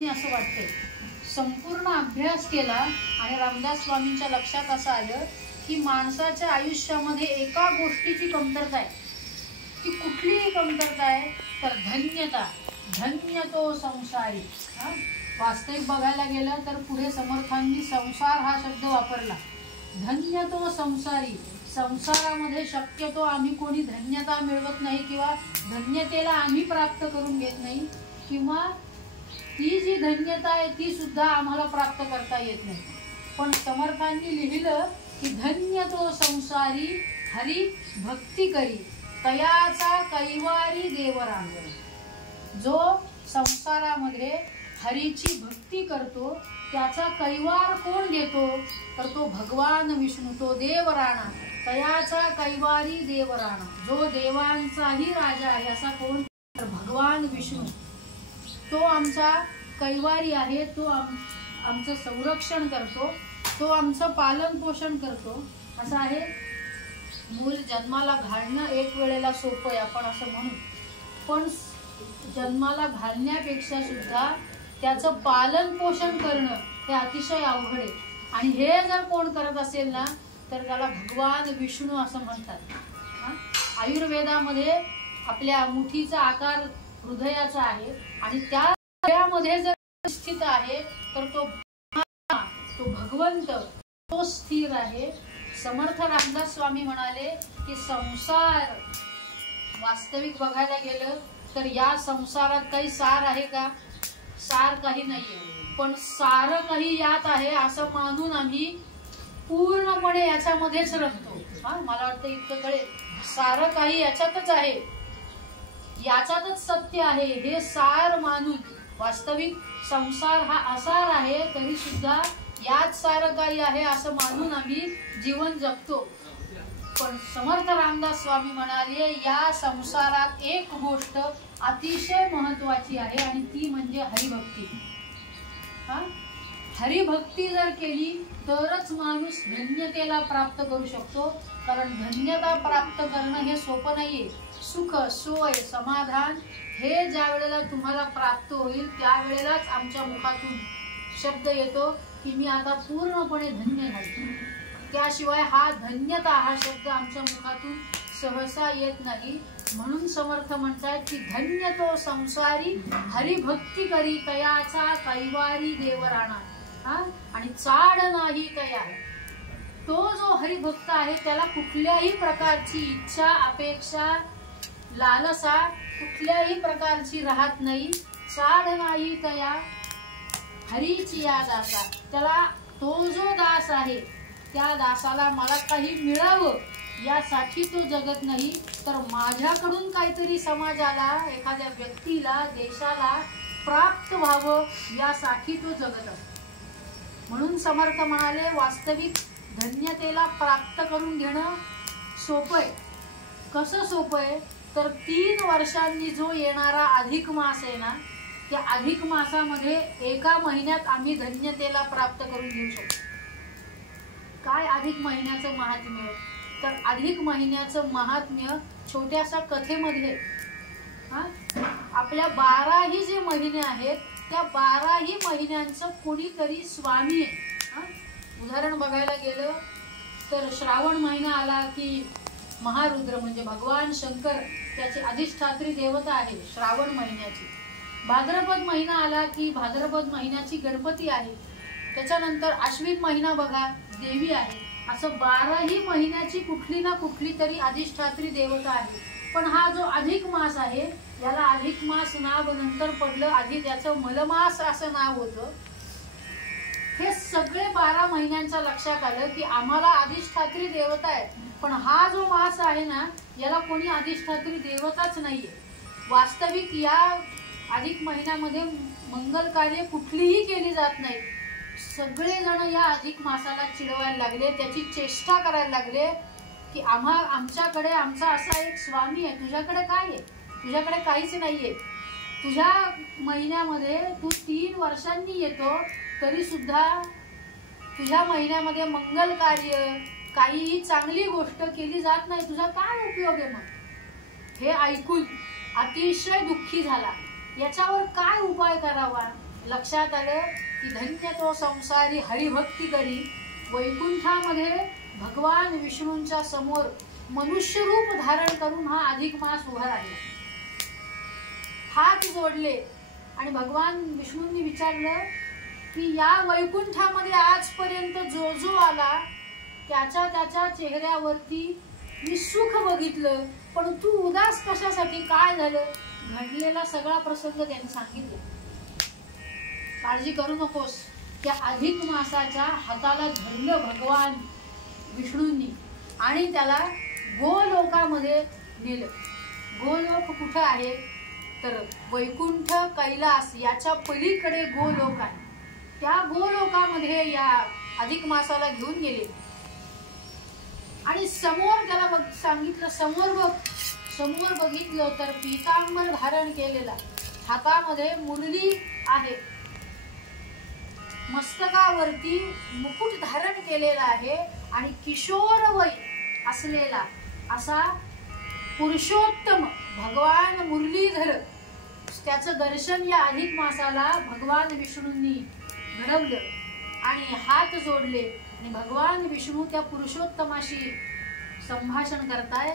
असं वाटतंय. संपूर्ण अभ्यास केला आणि रामदास स्वामींच्या लक्षात असं आलं की माणसाच्या आयुष्यामध्ये एका गोष्टीची कमतरता आहे. ती कुठलीही कमतरता आहे तर धन्यता. धन्य तो संसारी. वास्तविक बघायला गेलं तर पुढे समर्थांनी संसार हा शब्द वापरला. धन्य तो संसारी. संसारामध्ये शक्यतो आम्ही कोणी धन्यता मिळवत नाही किंवा धन्यतेला आम्ही प्राप्त करून घेत नाही, किंवा ती जी धन्यता आहे ती सुद्धा आम्हाला प्राप्त करता येत नाही. पण समर्थांनी लिहिलं की धन्य तो संसारी हरी भक्ती करी तयाचा कैवारी देवरांग. जो संसारामध्ये हरीची भक्ती करतो त्याचा कैवार कोण घेतो तर तो भगवान विष्णू, तो देवराणा. तयाचा कैवारी देवराणा. जो देवांचाही राजा आहे असा कोण तर भगवान विष्णू. तो आमचा कैवारी आहे. तो आमचं संरक्षण करतो. तो आमचं पालन पोषण करतो. असं आहे. मूल जन्माला घालणं एक वेळेला सोपं आहे आपण असं म्हणू, पण जन्माला घालण्यापेक्षा सुद्धा त्याचं पालन पोषण करणं हे अतिशय अवघड आहे. आणि हे जर कोण करत असेल ना तर त्याला भगवान विष्णू असं म्हणतात. आयुर्वेदामध्ये आपल्या मुठीचा आकार हृदयाचा आहे आणि त्या हृदयामध्ये जर स्थित आहे तर तो भगवंत तो स्थिर आहे. समर्थ रामदास स्वामी म्हणाले की संसार वास्तविक बघायला गेलं तर या संसारात काही सार आहे का? सार काही नाहीये, पण सार काही यात आहे असं मानून आम्ही पूर्णपणे याच्यामध्येच रमतो. मला वाटतं इतकं कळेल. सार काही याच्यातच आहे, याच्यातच सत्य आहे हे सार मानून. वास्तविक संसार हा असार आहे तरी सुद्धा यात सार काही आहे असं मानून आम्ही जीवन जगतो. पण समर्थ रामदास स्वामी म्हणाले या संसारात एक गोष्ट अतिशय महत्वाची आहे आणि ती म्हणजे हरिभक्ती. हरिभक्ती जर केली तरच माणूस धन्यतेला प्राप्त करू शकतो. कारण धन्यता प्राप्त करणं हे सोपं नाहीये. सुख, सोय, समाधान हे ज्या वेळेला तुम्हाला प्राप्त होईल त्यावेळेलाच आमच्या मुखातून शब्द येतो की मी आता पूर्णपणे धन्य झालो. त्याशिवाय हा धन्यता हा शब्द आमच्या मुखातून सहसा येत नाही. म्हणून समर्थ म्हणतात की धन्य तो संसारी हरिभक्ती करी तयाचा कैवारी देवराणा. आणि चाड नाही तया. तो जो हरिभक्त आहे त्याला कुठल्याही प्रकारची इच्छा, अपेक्षा, लालसा कुठल्याही प्रकारची राहत नाही. चाड नाही तया हरीची या दासा. त्याला तो जो दास आहे त्या दासाला मला काही मिळावं यासाठी तो जगत नाही, तर माझ्याकडून काहीतरी समाजाला, एखाद्या व्यक्तीला, देशाला प्राप्त व्हावं यासाठी तो जगत असतो. म्हणून समर्थ म्हणाले वास्तविक धन्यतेला प्राप्त करून घेणं सोपं आहे. कसं सोपं आहे तर 3 वर्षांनी जो येणारा अधिक मास आहे ना त्या अधिक मासामध्ये एका महिन्यात आम्ही धन्यतेला प्राप्त करून घेऊ शकतो. काय अधिक महिन्याचं महात्म्य तर अधिक महिन्याचं महात्म्य छोट्याशा कथेमध्ये आपल्या 12ही जे महिने आहेत त्या 12ही महिन्यांचं कोणीतरी स्वामी आहे. उदाहरण बघायला गेलं तर श्रावण महिना आला की महारुद्र म्हणजे भगवान शंकर त्याची अधिष्ठात्री देवता आहे श्रावण महिन्याची. भाद्रपद महिना आला की भाद्रपद महिन्याची गणपती आहे. त्याच्यानंतर आश्विन महिना बघा देवी आहे. असं 12ही महिन्याची कुठली ना कुठली तरी अधिष्ठात्री देवता आहे. पण हा जो अधिक मास आहे याला अधिक मास नाव नंतर पडलं. आधी त्याचं मलमास असं नाव होतं. हे सगळे 12 महिन्यांच्या लक्षात आलं की आम्हाला अधिष्ठात्री देवता आहे, पण हा जो मास आहे ना याला कोणी अधिष्ठात्री देवताच नाहीये. वास्तविक या अधिक महिन्यामध्ये मंगल कार्य कुठलीही केली जात नाही. सगळेजण या अधिक मासाला चिडवायला लागले, त्याची चेष्टा करायला लागले की आमच्याकडे आमचा असा एक स्वामी आहे, तुझ्याकडे काय आहे? तुझ्याकडे काहीच नाहीये. तुझ्या महिन्यामध्ये तू 3 वर्षांनी येतो तरी सुद्धा तुझ्या महिन्यामध्ये मंगल कार्य काहीही चांगली गोष्ट केली जात नाही. तुझा काय उपयोग आहे मग? हे ऐकून अतिशय दुःखी झाला. याच्यावर काय उपाय करावा लक्षात आलं की धन्य तो संसारी हरिभक्ती करी वैकुंठामध्ये भगवान विष्णूंच्या समोर मनुष्य रूप धारण करून हा अधिक मास उभा राहिला. हात जोडले आणि भगवान विष्णूंनी विचारलं की या वैकुंठामध्ये आजपर्यंत जो जो आला त्याच्या त्याच्या चेहऱ्यावरती मी सुख बघितलं, पण तू उदास कशासाठी, काय झालं? घडलेला सगळा प्रसंग त्यांनी सांगितला. काळजी करू नकोस. त्या अधिक मासाच्या हाताला धरलं भगवान विष्णूंनी आणि त्याला गोलोकामध्ये नेलं. गोलोक कुठं आहे तर वैकुंठ कैलास याच्या पलीकडे गोलोक आहे. त्या गोलोकामध्ये या अधिक मासाला घेऊन गेले आणि समोर त्याला सांगितलं, समोर बघितलं तर पीतांबर धारण केलेला, हातामध्ये मुरली आहे, मस्तकावरती मुकुट धारण केलेला आहे आणि किशोर वय असलेला असा पुरुषोत्तम भगवान मुरलीधर, त्याचं दर्शन या अधिक मासाला भगवान विष्णूंनी घडवलं आणि हात जोडले आणि भगवान विष्णू त्या पुरुषोत्तमाशी संभाषण करताय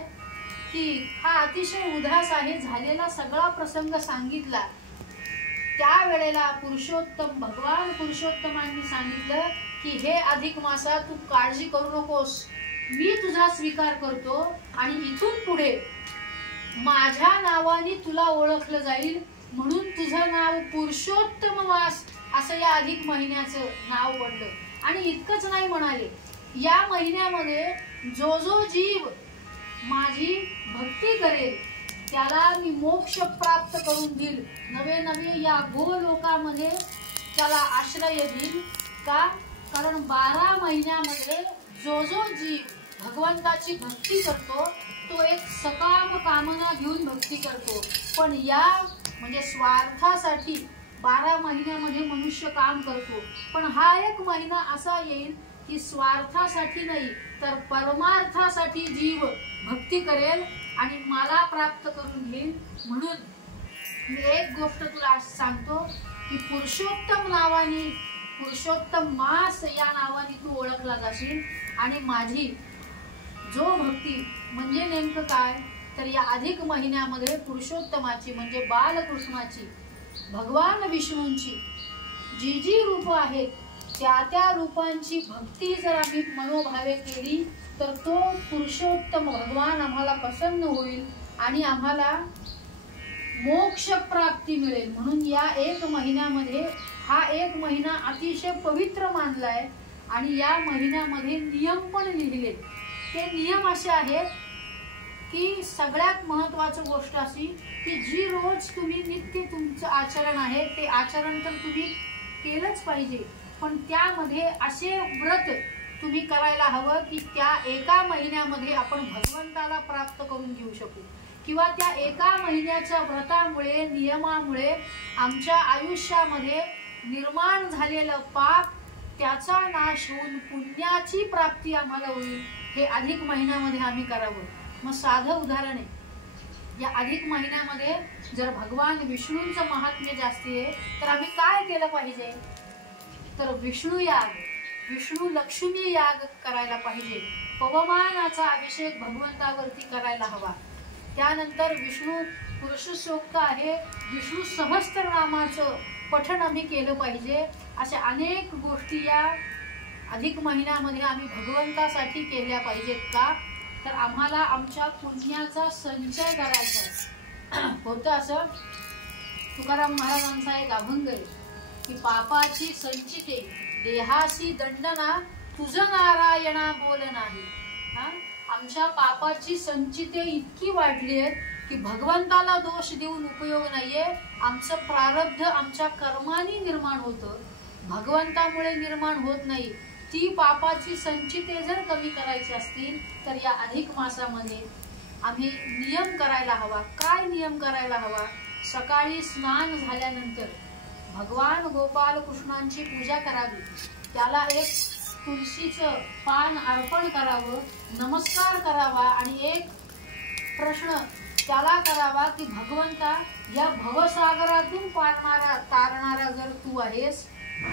की हा अतिशय उदास आहे, झालेला सगळा प्रसंग सांगितला. त्यावेळेला भगवान पुरुषोत्तमांनी सांगितलं की हे अधिक मासा तू काळजी करू नकोस, मी तुझा स्वीकार करतो आणि इथून पुढे माझ्या नावाने तुला ओळखलं जाईल, म्हणून तुझं नाव पुरुषोत्तम मास असं या अधिक महिन्याचं नाव पडलं. आणि इतकंच नाही म्हणाले, या महिन्यामध्ये जो जो जीव माझी भक्ती करेल त्याला मी मोक्ष प्राप्त करून देईल, नवे नवे या गोलोकामध्ये त्याला आश्रय देईल. का? कारण 12 महिन्यामध्ये जो जो जीव भगवंताची भक्ती करतो तो एक सकाम कामना घेऊन भक्ती करतो, पण या म्हणजे स्वार्थासाठी 12 महिन्यामध्ये मनुष्य काम करतो. पण हा एक महिना असा येईल की स्वार्थासाठी नाही तर परमार्थासाठी जीव भक्ती करेल आणि मला प्राप्त करून घेईल. म्हणून मी एक गोष्ट तुला सांगतो की पुरुषोत्तम नावाने, पुरुषोत्तम मास या नावाने तू ओळखला जाशील आणि माझी जो भक्ती म्हणजे नेमकं काय तर या अधिक महिन्यामध्ये पुरुषोत्तमाची म्हणजे बालकृष्णाची, भगवान विष्णूंची जी जी रूप आहेत त्या त्या रूपांची भक्ती जर आम्ही मनोभावे केली तर तो पुरुषोत्तम भगवान आम्हाला प्रसन्न होईल आणि आम्हाला मोक्ष प्राप्ती मिळेल. म्हणून या एक महिन्यामध्ये हा एक महिना अतिशय पवित्र मानलाय आणि या महिन्यामध्ये नियम पण लिहिलेत. ते नियम असे आहेत की सगळ्यात महत्त्वाची गोष्ट अशी की जी रोज तुम्ही नित्य तुमचं आचरण आहे ते आचरण तर तुम्ही केलंच पाहिजे, पण त्यामध्ये असे व्रत तुम्ही करायला हवं की त्या एका महिन्यामध्ये आपण भगवंताला प्राप्त करून घेऊ शकू, किंवा त्या एका महिन्याच्या व्रतामुळे नियमामुळे आमच्या आयुष्यामध्ये निर्माण झालेलं पाप त्याचा नाश होऊन पुण्याची प्राप्ती आम्हाला होईल. हे अधिक महिन्यामध्ये आम्ही करावं. मग साधं उदाहरण आहे, या अधिक महिन्यामध्ये जर भगवान विष्णूंचं महात्म्य जास्ती आहे तर आम्ही काय केलं पाहिजे तर विष्णू याग, विष्णू लक्ष्मी याग करायला पाहिजे. पवमानाचा अभिषेक भगवंतावरती करायला हवा. त्यानंतर विष्णू पुरुष सूक्त आहे, विष्णू सहस्त्रनामाचं पठण आम्ही केलं पाहिजे. अशा अनेक गोष्टी या अधिक महिन्यामध्ये आम्ही भगवंतासाठी केल्या पाहिजेत. का तर आम्हाला आमच्या पुण्याचा संचय करायचा होतं. असं तुकाराम महाराजांचा एक अभंग आहे की पापाची संचिते देहासी दंडना तुझ नारायणा बोल नाही. आमच्या पापाची संचिते इतकी वाढली आहेत की भगवंताला दोष देऊन उपयोग नाहीये. आमचं प्रारब्ध आमच्या कर्मानी निर्माण होतं, भगवंतामुळे निर्माण होत नाही. ती पापाची संचिते जर कमी करायची असतील तर या अधिक मासामध्ये आम्ही नियम करायला हवा. काय नियम करायला हवा? सकाळी स्नान झाल्यानंतर भगवान गोपाल कृष्णांची पूजा करावी, त्याला एक तुळशीचं पान अर्पण करावं, नमस्कार करावा आणि एक प्रश्न त्याला करावा की भगवंता या भवसागरातून तारणारा जर तू आहेस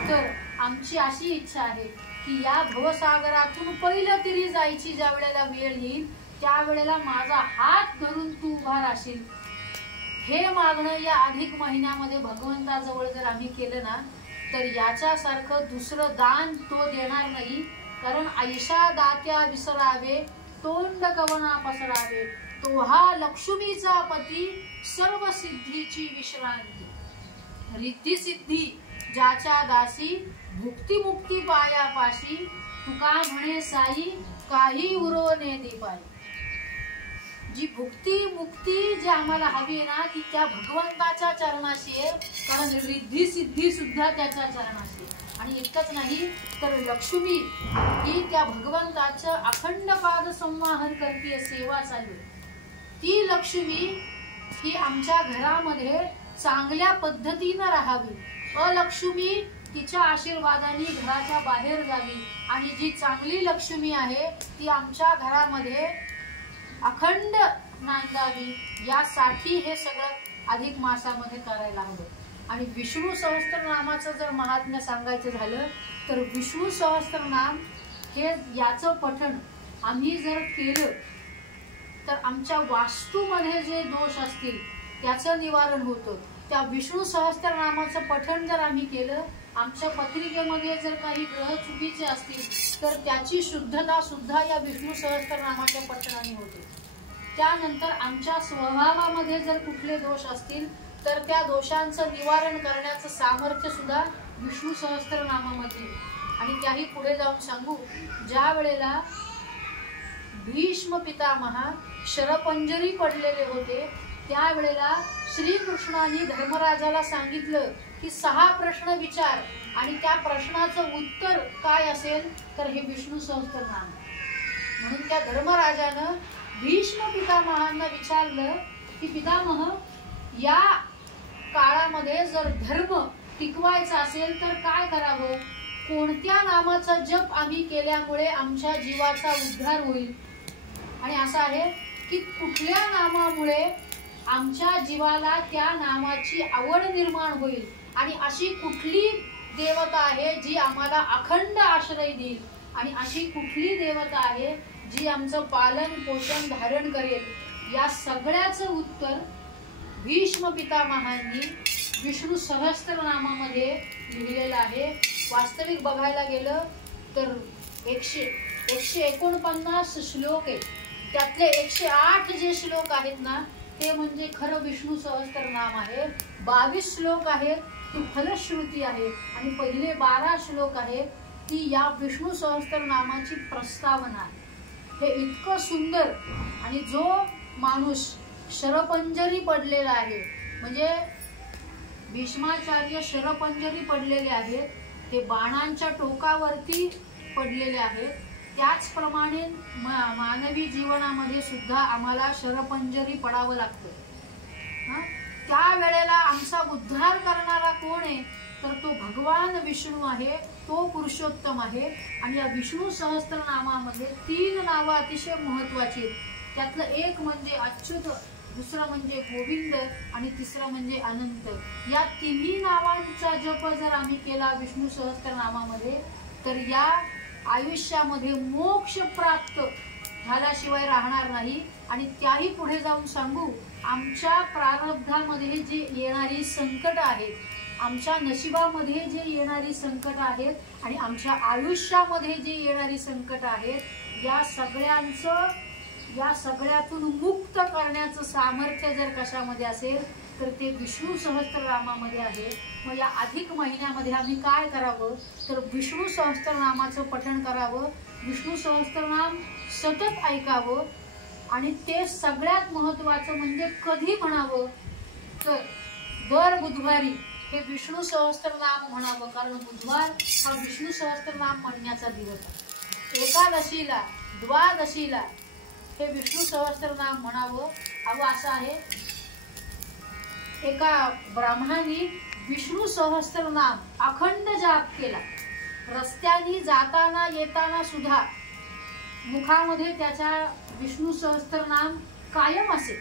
तर आमची अशी इच्छा आहे की या भवसागरातून पहिलं तरी जायची ज्या वेळेला वेळ येईल त्यावेळेला माझा हात धरून तू उभा राहशील. हे मागणं या अधिक महिन्यामध्ये भगवंताजवळ जर आम्ही केलं ना तर याच्यासारखं दुसरं दान तो देणार नाही. कारण ऐशा दात्या विसरावे तोंड कवना पसरावे तो हा लक्ष्मीचा पती सर्व सिद्धीची विश्रांती. रिद्धी सिद्धी ज्याच्या दासी भुक्ती मुक्ती पाया पाशी तुका म्हणे साई काही उरो ने दे पाई. जी भुक्ती मुक्ती जी आम्हाला हवी आहे ना ती त्या भगवंताच्या चरणाशी आहे. कारण रिद्धी सिद्धी सुद्धा त्याच्या चरणाशी आहे. आणि इतकंच नाही तर लक्ष्मी ही त्या भगवंताचं अखंड पाद संवाहन करते सेवा चालू. ती लक्ष्मी ही आमच्या घरामध्ये चांगल्या पद्धतीनं राहावी. अलक्ष्मी तिच्या आशीर्वादाने घराच्या बाहेर जावी आणि जी चांगली लक्ष्मी आहे ती आमच्या घरामध्ये अखंड नांदावी. यासाठी हे सगळं अधिक मासामध्ये करायला हवं. आणि विष्णू सहस्त्रनामाचं जर महात्म्य सांगायचं झालं तर विष्णू सहस्त्रनाम हे याचं पठण आम्ही जर केलं तर आमच्या वास्तूमध्ये जे दोष असतील त्याचं निवारण होतं. त्या विष्णू सहस्त्रनामाचं पठण जर आम्ही केलं आमच्या पत्रिकेमध्ये जर काही ग्रह चुकीचे असतील तर त्याची शुद्धता सुद्धा या विष्णू सहस्त्रनामाच्या पठणाने होते. त्यानंतर आमच्या स्वभावामध्ये जर कुठले दोष असतील तर त्या दोषांचं निवारण करण्याचं सामर्थ्य सुद्धा विष्णू सहस्त्रनामामध्ये. आणि त्याही पुढे जाऊन सांगू ज्या वेळेला भीष्म पितामहा शरपंजरी पडलेले होते त्यावेळेला श्रीकृष्णाने धर्मराजाला सांगितलं की 6 प्रश्न विचार आणि त्या प्रश्नाचं उत्तर काय असेल तर हे विष्णू सहस्त्रनाम. म्हणून त्या धर्मराजानं भीष्म पितामहांना विचारलं की पितामह या काळामध्ये जर धर्म टिकवायचा असेल तर काय करावं. कोणत्या नामाचा जप आम्ही केल्यामुळे आमच्या जीवाचा उद्धार होईल. आणि असं आहे की कुठल्या नामामुळे आमच्या जीवाला त्या नामाची आवड निर्माण होईल आणि अशी कुठली देवता आहे जी आम्हाला अखंड आश्रय देईल आणि अशी कुठली देवता आहे जी आमचं पालन पोषण धारण करेल. या सगळ्याचं उत्तर भीष्म पितामहांनी विष्णू सहस्त्रनामामध्ये लिहिलेलं आहे. वास्तविक बघायला गेलं तर 149 श्लोक आहेत. त्यातले 108 जे श्लोक आहेत ना ते म्हणजे खरं विष्णू सहस्त्रनाम आहे. 22 श्लोक आहेत ती फलश्रुती आहे आणि पहिले 12 श्लोक आहेत ती या विष्णू सहस्त्रनामाची प्रस्तावना आहे. हे इतकं सुंदर. आणि जो माणूस शरपंजरी पडलेला आहे म्हणजे भीष्माचार्य शरपंजरी पडलेले आहेत ते बाणांच्या टोकावरती पडलेले आहेत. त्याचप्रमाणे मानवी जीवनामध्ये सुद्धा आम्हाला शरपंजरी पडावं लागतं. त्या वेळेला आमचा उद्धार करणारा कोण आहे तर तो भगवान विष्णू आहे. तो पुरुषोत्तम आहे. आणि या विष्णू सहस्त्रनामामध्ये 3 नावं अतिशय महत्वाची आहेत. त्यातलं एक म्हणजे अच्युत, दुसरं म्हणजे गोविंद आणि तिसरं म्हणजे अनंत. या तिन्ही नावांचा जप जर आम्ही केला विष्णू सहस्त्रनामामध्ये तर या आयुष्यामध्ये मोक्ष प्राप्त झाल्याशिवाय राहणार नाही. आणि त्याही पुढे जाऊन सांगू आमच्या प्रारब्धामध्ये जे येणारी संकट आहेत आमच्या नशिबामध्ये जे येणारी संकट आहेत आणि आमच्या आयुष्यामध्ये जे येणारी संकट आहेत या सगळ्यातून मुक्त करण्याचं सामर्थ्य जर कशामध्ये असेल तर ते विष्णू सहस्त्रनामामध्ये आहे. मग या अधिक महिन्यामध्ये आम्ही काय करावं तर विष्णू सहस्त्रनामाचं पठण करावं. विष्णू सहस्त्रनाम सतत ऐकावं. आणि ते सगळ्यात महत्वाचं म्हणजे कधी म्हणावं तर दर बुधवारी हे विष्णू सहस्त्रनाम म्हणावं. कारण बुधवार हा विष्णू सहस्त्रनाम म्हणण्याचा दिवस आहे. एकादशीला द्वादशीला हे विष्णू सहस्त्रनाम म्हणावं. असं आहे. एका ब्राह्मणाने विष्णू सहस्त्रनाम अखंड जाप केला. रस्त्याने जाताना येताना सुद्धा मुखामध्ये त्याच्या विष्णू सहस्त्रनाम कायम असे.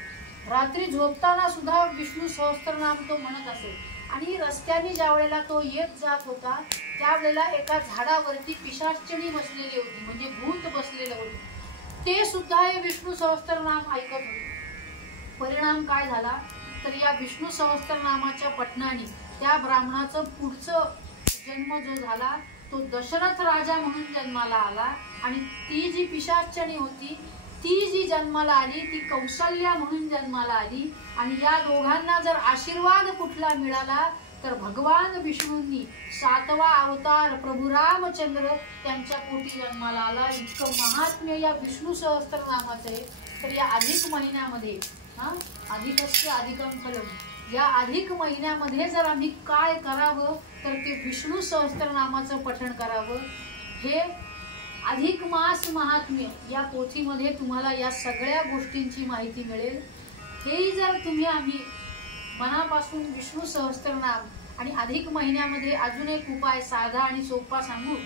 रात्री झोपताना सुद्धा विष्णू सहस्त्रनाम तो म्हणत असेल. आणि रस्त्याने ज्या वेळेला तो येत जात होता त्यावेळेला एका झाडावरती पिशाचणी बसलेली होती, म्हणजे भूत बसलेलं होतं. ते सुद्धा हे विष्णू सहस्त्रनाम ऐकत होते. परिणाम काय झाला तर या विष्णू सहस्त्रनामाच्या पठणाने त्या ब्राह्मणाचं पुढचं जन्म जो झाला तो दशरथ राजा म्हणून जन्माला आला. आणि ती जी पिशाचणी होती ती जी जन्माला आली ती कौसल्या म्हणून जन्माला आली. आणि या दोघांना जर आशीर्वाद कुठला मिळाला तर भगवान विष्णूंनी 7वा अवतार प्रभू रामचंद्र त्यांच्या पोटी जन्माला आला. इतकं महात्म्य या विष्णू सहस्त्रनामाचं आहे. तर या अधिक महिन्यामध्ये अधिकस्य अधिकम फलम, या अधिक महिन्यामध्ये जर आम्ही काय करावं तर ते विष्णू सहस्त्रनामाचं पठण करावं. हे अधिक मास महात्म्य या पोथीमध्ये तुम्हाला या सगळ्या गोष्टींची माहिती मिळेल. हेही जर आम्ही मनापासून विष्णू सहस्त्रनाम आणि अधिक महिन्यामध्ये अजून एक उपाय साधा आणि सोपा सांगू.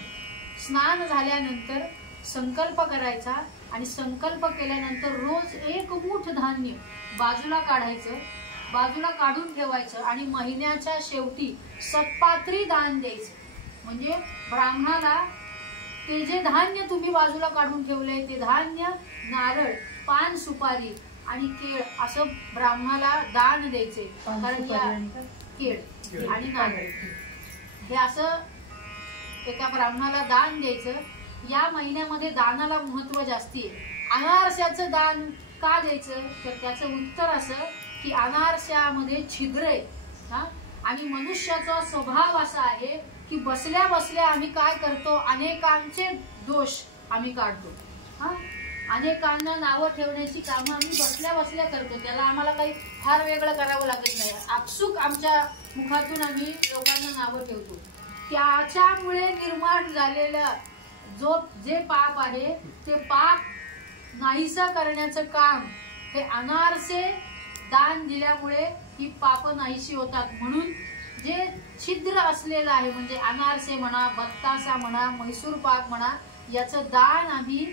स्नान झाल्यानंतर संकल्प करायचा आणि संकल्प केल्यानंतर रोज 1 मूठ धान्य बाजूला काढायचं, बाजूला काढून ठेवायचं आणि महिन्याच्या शेवटी सत्पात्री दान द्यायचं. म्हणजे ब्राह्मणाला ते जे धान्य तुम्ही बाजूला काढून ठेवले ते धान्य, नारळ, पान, सुपारी आणि केळ असं ब्राह्मणाला दान द्यायचे. कारण या केळ आणि नारळ हे असं एका ब्राह्मणाला दान द्यायचं. या महिन्यामध्ये दानाला महत्व जास्ती आहे. अनारस्याचं दान का द्यायचं तर त्याचं उत्तर असं की अनारस्यामध्ये छिद्र आहे आणि मनुष्याचा स्वभाव असा आहे की बसल्या बसल्या आम्ही काय करतो, अनेकांचे दोष आम्ही काढतो. अनेकांना नावं ठेवण्याची कामं आम्ही बसल्या बसल्या करतो. त्याला आम्हाला काही फार वेगळं करावं लागत नाही. आपसुक आमच्या मुखातून आम्ही लोकांना नावं ठेवतो. त्याच्यामुळे निर्माण झालेलं जे पाप आहे ते पाप नाहीसा करण्याचं काम हे अनारसे दान दिल्यामुळे ही पाप नाहीशी होतात. म्हणून जे छिद्र असलेलं आहे म्हणजे अनारसे म्हणा, बत्तासा म्हणा, म्हैसूर पाक म्हणा, याचं दान आम्ही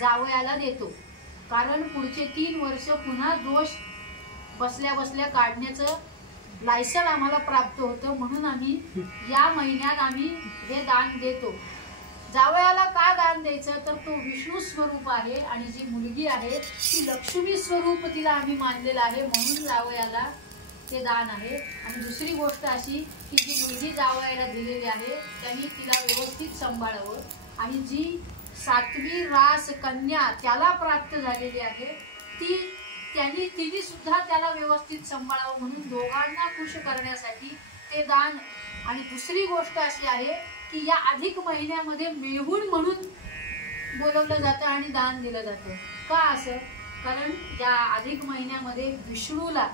जावयाला देतो. कारण पुढचे 3 वर्ष पुन्हा दोष बसल्या बसल्या काढण्याचं लायसन आम्हाला प्राप्त होतं. म्हणून आम्ही या महिन्यात आम्ही हे दान देतो. जावयाला का दान द्यायचं तर तो विष्णू स्वरूप आहे आणि जी मुलगी आहे ती लक्ष्मी स्वरूप तिला आम्ही मानलेलं आहे. म्हणून जावयाला ते दान आहे. आणि दुसरी गोष्ट अशी की जी मुलगी जावयाला दिलेली आहे त्यांनी तिला व्यवस्थित सांभाळावं. आणि जी 7वी रास कन्या त्याला प्राप्त झालेली आहे तिने सुद्धा त्याला व्यवस्थित सांभाळावं. म्हणून दोघांना खुश करण्यासाठी ते दान. आणि दुसरी गोष्ट अशी आहे की या अधिक महिन्यामध्ये मेहुण म्हणून बोलवलं जातं आणि दान दिलं जातं. का असं? कारण या अधिक महिन्यामध्ये विष्णूला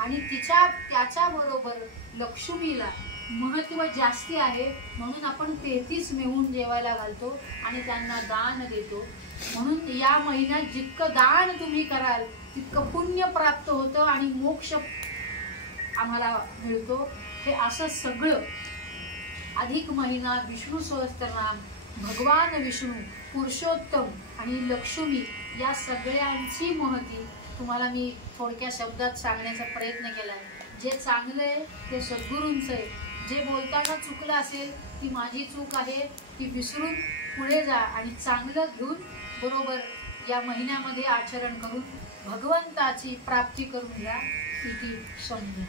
आणि त्याच्याबरोबर लक्ष्मीला महत्व जास्ती आहे. म्हणून आपण 33 मेहुण जेवायला घालतो आणि त्यांना दान देतो. म्हणून या महिन्यात जितकं दान तुम्ही कराल तितकं पुण्य प्राप्त होतं आणि मोक्ष आम्हाला मिळतो. हे असं सगळं अधिक महिना, विष्णू सहस्त्रनाम, भगवान विष्णू, पुरुषोत्तम आणि लक्ष्मी या सगळ्यांची महती तुम्हाला मी थोडक्या शब्दात सांगण्याचा प्रयत्न केला. जे चांगलं आहे ते सद्गुरूंचं आहे. जे बोलताना चुकलं असेल ती माझी चूक आहे, ती विसरून पुढे जा आणि चांगलं घेऊन बरोबर या महिन्यामध्ये आचरण करून भगवंताची प्राप्ती करून घ्या. इति शंभू.